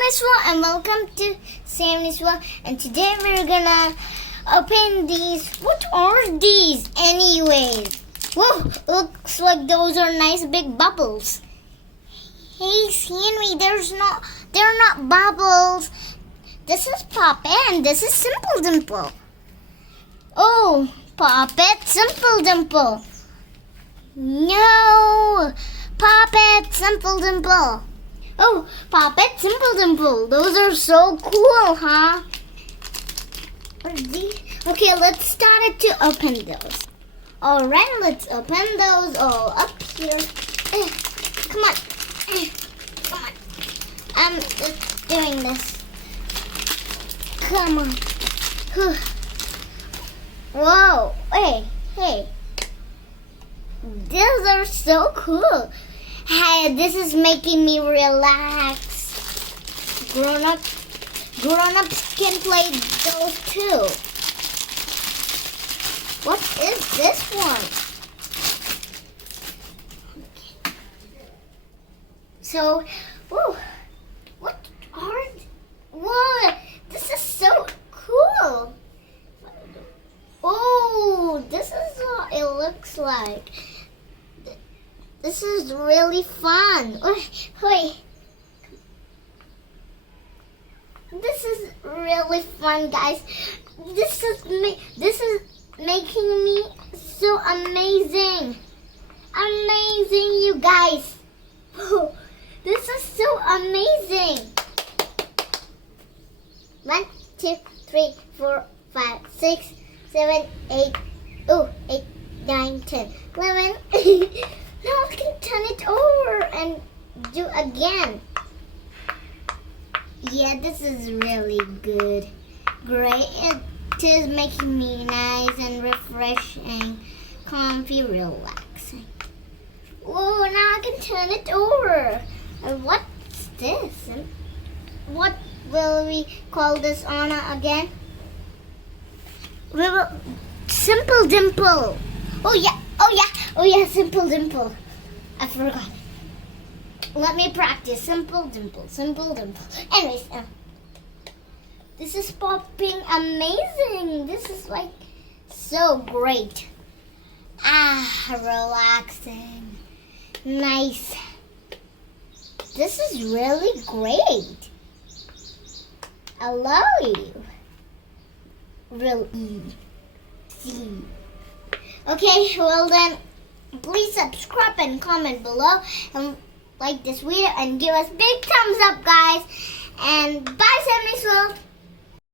Sanvi and welcome to Sanvi, and today we're gonna open these. What are these anyways? Whoa, looks like those are nice big bubbles. Hey Sanvi, they're not bubbles. This is Puppet and this is Simple Dimple. Oh, Puppet, Simple Dimple. No, Puppet, Simple Dimple. Oh, Puppet, Simple Dimple. Those are so cool, huh? Okay, let's start to open those. Alright, let's open those all up here. Come on. Come on. I'm just doing this. Come on. Whoa. Hey. These are so cool. Hey, this is making me relax. Grown-ups can play those too. What is this one? Okay. So, whoa, this is so cool. Oh, this is what it looks like. This is really fun. This is really fun, guys. This is making me so amazing. Amazing, you guys. This is so amazing. 1, 2, 3, 4, 5, 6, 7, 8. 8, 9, 10, 11. Now I can turn it over and do again. Yeah, this is really good. Great. It is making me nice and refreshing, comfy, relaxing. Oh, now I can turn it over. And what's this? What will we call this Anna again? We will Simple Dimple. Oh yeah, Simple Dimple. I forgot. Let me practice. Simple Dimple. Anyways, this is popping amazing. This is like so great. Relaxing. Nice. This is really great. I love you. Really. See. Okay, well then, please subscribe and comment below and like this video and give us big thumbs up, guys. And bye.